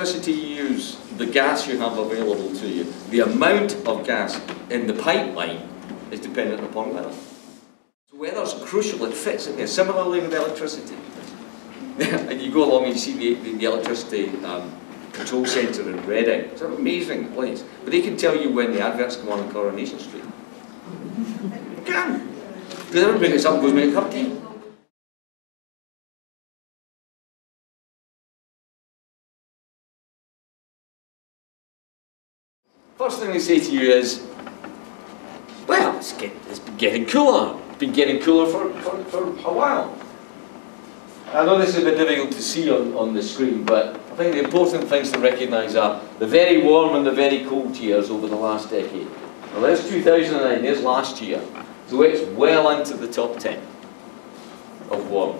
electricity you use, the gas you have available to you, the amount of gas in the pipeline is dependent upon weather. So weather's crucial, it fits in there. Similarly with electricity. And you go along and you see the electricity control centre in Reading. It's an amazing place. But they can tell you when the adverts come on Coronation Street. They can. Because everybody gets up and goes make a cup of tea. First thing they say to you is, well, it's been getting cooler. It's been getting cooler for a while. I know this is a bit difficult to see on the screen, but I think the important things to recognise are the very warm and the very cold years over the last decade. Well, there's 2009, there's last year. So it's well into the top 10 of warm.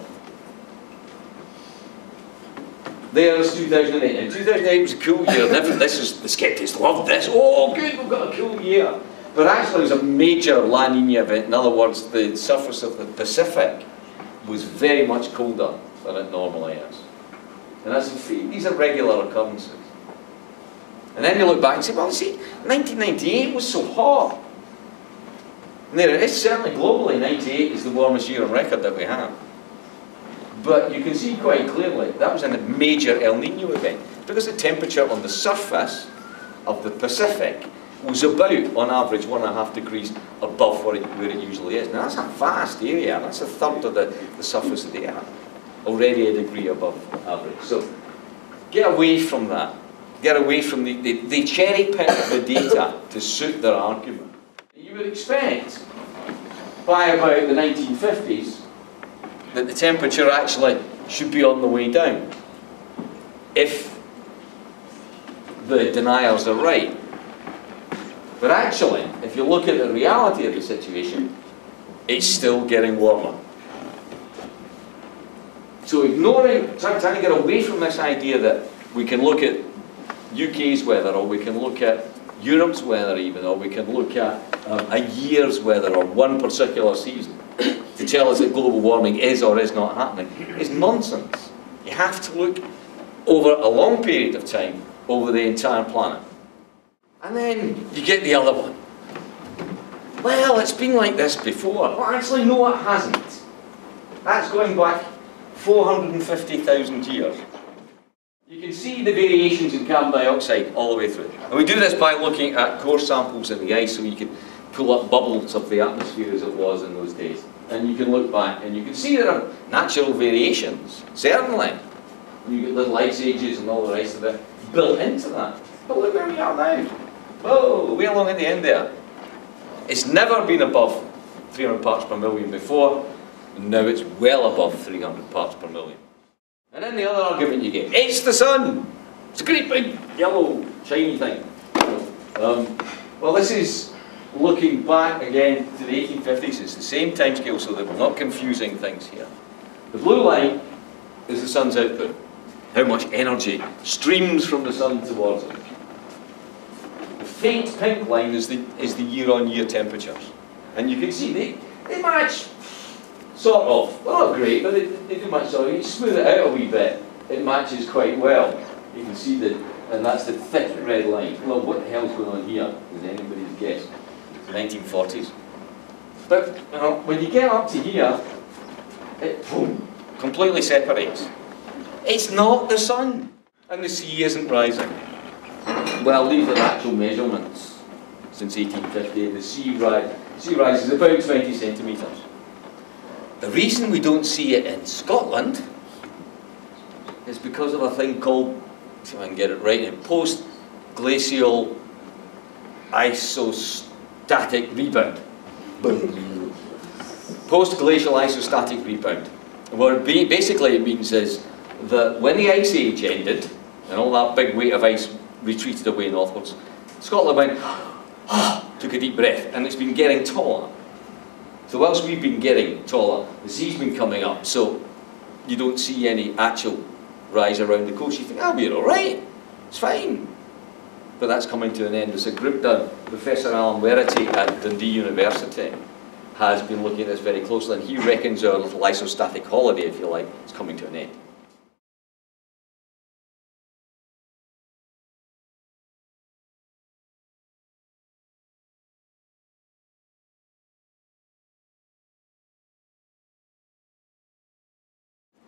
There's 2008. And 2008 was a cool year. The skeptics loved this. Oh, good, we've got a cool year. But actually, it was a major La Nina event. In other words, the surface of the Pacific was very much colder than it normally is. And as you see, these are regular occurrences. And then you look back and say, well, see, 1998 was so hot. And there it is, certainly globally, 98 is the warmest year on record that we have. But you can see quite clearly that was in a major El Nino event, because the temperature on the surface of the Pacific was about, on average, 1.5 degrees above where it usually is. Now that's a vast area, that's a third of the surface of the Earth, already a degree above average. So get away from that. Get away from they cherry pick the data to suit their argument. You would expect, by about the 1950s, that the temperature actually should be on the way down, if the deniers are right. But actually, if you look at the reality of the situation, it's still getting warmer. So trying to get away from this idea that we can look at UK's weather, or we can look at Europe's weather even, or we can look at a year's weather, or one particular season, to tell us that global warming is or is not happening, is nonsense. You have to look over a long period of time, over the entire planet. And then you get the other one. Well, it's been like this before. Well, actually, no, it hasn't. That's going back 450,000 years. You can see the variations in carbon dioxide all the way through. And we do this by looking at core samples in the ice, so you can pull up bubbles of the atmosphere as it was in those days. And you can look back and you can see there are natural variations, certainly. You get little ice ages and all the rest of it built into that. But look where we are now. Whoa, way along at the end there. It's never been above 300 parts per million before, and now it's well above 300 parts per million. And then the other argument you get, it's the sun! It's a great big yellow shiny thing. Well, this is looking back again to the 1850s. It's the same time scale, so that we're not confusing things here. The blue line is the sun's output, how much energy streams from the sun towards it. The faint pink line is the year-on-year temperatures. And you can see they match, sort of. Well, not great, but they do match sort of. You smooth it out a wee bit, it matches quite well. You can see that, and that's the thick red line. Well, what the hell's going on here is anybody's guess. 1940s. But when you get up to here, it boom, completely separates. It's not the sun, and the sea isn't rising. Well, these are actual measurements since 1850. The sea rise is about 20 centimetres. The reason we don't see it in Scotland is because of a thing called, see if I can get it right, post-glacial isostatic rebound. Post-glacial isostatic rebound. What basically it means is that when the ice age ended, and all that big weight of ice retreated away northwards, Scotland went, took a deep breath, and it's been getting taller. So whilst we've been getting taller, the sea's been coming up, so you don't see any actual rise around the coast. You think, oh, we're all right, it's fine. But that's coming to an end. There's a group done, Professor Alan Werity at Dundee University has been looking at this very closely, and he reckons our little isostatic holiday, if you like, is coming to an end.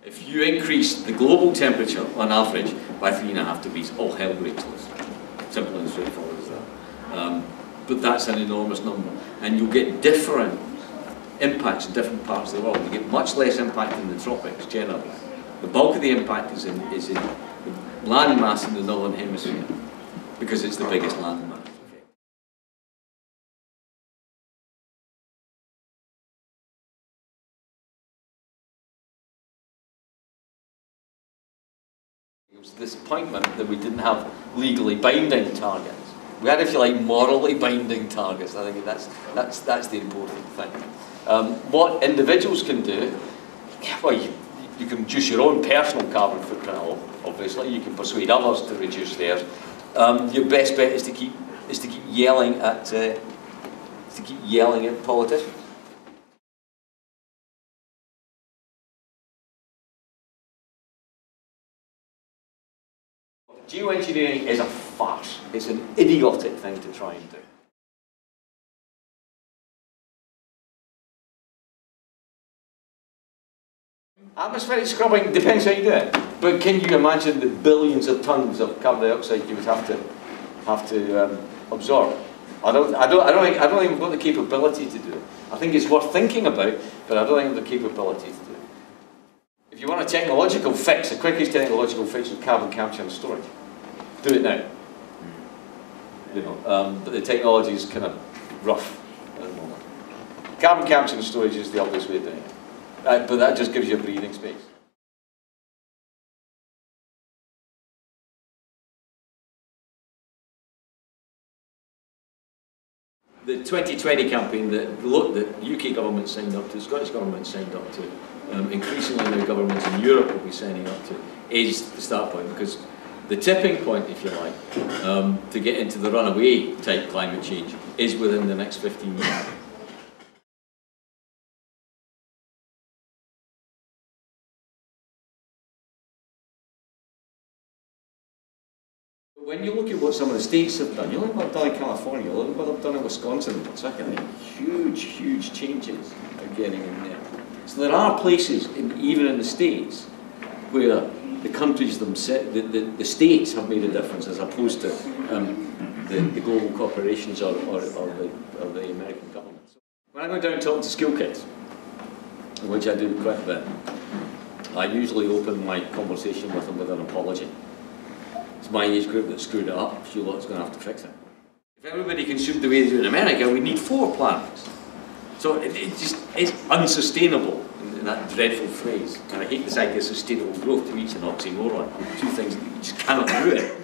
If you increase the global temperature on average by 3.5 degrees, all hell breaks loose. Simple and straightforward as that. But that's an enormous number. And you'll get different impacts in different parts of the world. You get much less impact in the tropics, generally. The bulk of the impact is in land mass in the northern hemisphere, because it's the biggest land mass. It was this appointment that we didn't have legally binding targets. We had, if you like, morally binding targets. I think that's the important thing. What individuals can do, well, you can reduce your own personal carbon footprint, obviously. You can persuade others to reduce theirs. Your best bet is to keep yelling at politicians. Geoengineering is a farce. It's an idiotic thing to try and do. Atmospheric scrubbing depends how you do it. But can you imagine the billions of tons of carbon dioxide you would have to absorb? I don't think we've got the capability to do it. I think it's worth thinking about, but I don't think we've the capability to do it. If you want a technological fix, the quickest technological fix is carbon capture and storage. Do it now. You know, but the technology is kind of rough at the moment. Carbon capture and storage is the obvious way of doing it. But that just gives you a breathing space. The 2020 campaign that the UK government signed up to, the Scottish government signed up to, increasingly now governments in Europe will be signing up to, is the start point, because the tipping point, if you like, to get into the runaway type climate change is within the next 15 years. When you look at what some of the states have done, you look at what they've done in California, look at what they've done in Wisconsin, huge changes are getting in there. So there are places, even in the states, where the countries themselves, the states have made a difference as opposed to the global corporations or the American government. When I go down talking to school kids, which I do quite a bit, I usually open my conversation with them with an apology. It's my age group that screwed it up. You lot's going to have to fix it. If everybody consumed the way they do in America, we need 4 planets. So it's unsustainable, in that dreadful phrase. And I hate this idea of sustainable growth. To each an oxymoron. 2 things that you just cannot do it.